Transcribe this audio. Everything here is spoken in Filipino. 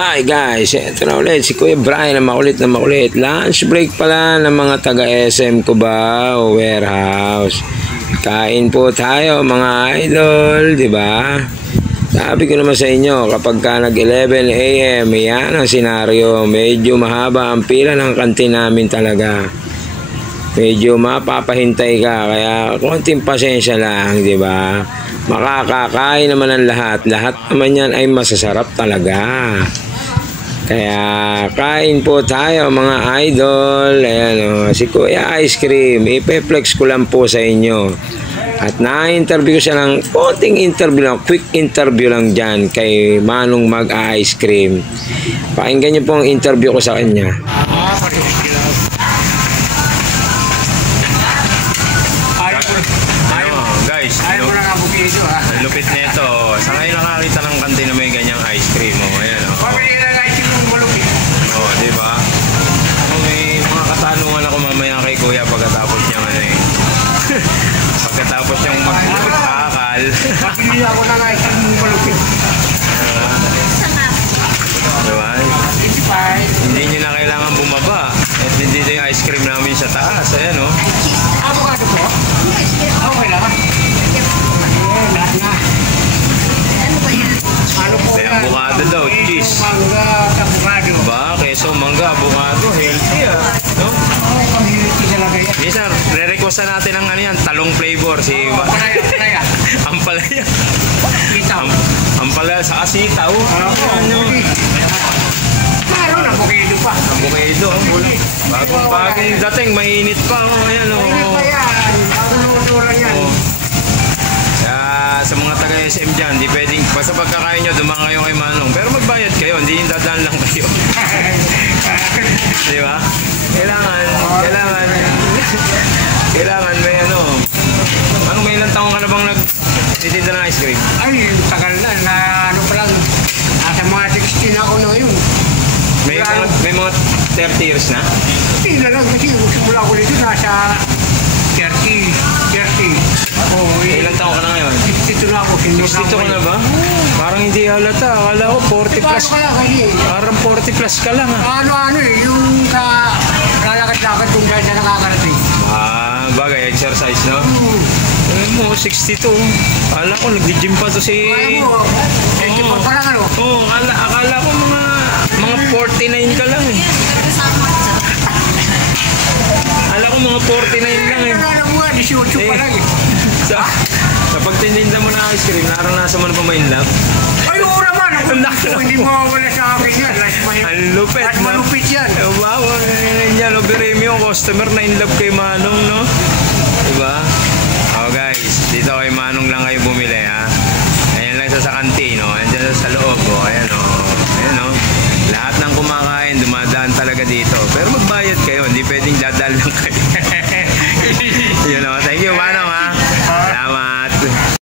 Hi guys, eto na ulit si Kuya Brian na makulit. Lunch break pala ng mga taga SM ko ba o warehouse. Kain po tayo mga idol, di ba? Sabi ko naman sa inyo, kapag ka nag 11 AM, yan ang senaryo. Medyo mahaba ang pila ng kantin namin talaga. Medyo mapapahintay ka, kaya konting pasensya lang, di ba? Makakakain naman ang lahat. Lahat naman yan ay masasarap talaga. Kaya kain po tayo mga idol. Ayan o, si Kuya Ice Cream. Ipe-flex ko lang po sa inyo. At na-interview ko siya ng konting interview lang, quick interview lang dyan kay Manong Mag-Ice Cream. Pakinggan niyo po ang interview ko sa kanya. Guys, ang lupit nito. Sa ngayon nakakita ng kantin na may ganyang ice cream. Ayan o. Oh, di ba? May mga katanungan ako mamaya kay Kuya pagkatapos niyang pagkatapos niyang mag-akal. Pili ako ng ice cream malupit. Diba? Hindi nyo na kailangan bumaba. At hindi na yung ice cream namin sa taas. Ayan o. Avocado po? Okay lang. Lahat na. Ano po May avocado daw, cheese. Mangga, avocado. Ba, keso, mangga, avocado, healthy no? Oo, pang-healthy talaga yan. Minsan, re-requestan natin ang ano yan, talong flavor. Palaya. Ampalaya. Sitaw. Ampalaya sa asitaw. Meron, avocado pa. Avocado. Bagong bagay yung dating, mainit pa. Ayan o. Mainit pa yan. Luto-luto yan. Sa mga taga-SM dyan, di pwedeng, basta pagkakain nyo, dumang kayo kay Manong. Pero magbayad kayo, hindi yung dadaan lang kayo. Di ba? Kailangan may may ilang taong ka na bang nagtitinda ng ice cream? Ay, tagal na ano pa lang. Nasa mga 16 ako na ngayon. May mga 30 years na? Hindi na lang kasi simula ko dito nasa 30. Oh, Ilang taong ka na ngayon? 62 na ako. 62 ka na ba? Parang hindi halata. Akala ko 40 plus. Parang 40 plus ka lang Yung lalakad-lakad kung dahil na nakakarating. Bagay, exercise, no? Ayun mo, 62. Akala ko, nagdi-gym pa to si... Parang ano? Oo, akala ko mga 49 ka lang eh. Akala ko mga 49 lang eh. Alam mo nga, 18 pa lang eh. Sa pagtitinda mo na ice cream, naranasan mo na pa ma-in love? Ay, oo naman. Hindi mawawala sa akin yan. Ang lupit, At malupit yan. Wow, yan, Biremio, customer na in love kay Manong, no? Diba? Guys, dito kay Manong lang kayo bumili, ha? Ayan lang sa kantin, no? Ayan sa loob, Ayan, Ayan, Lahat ng kumakain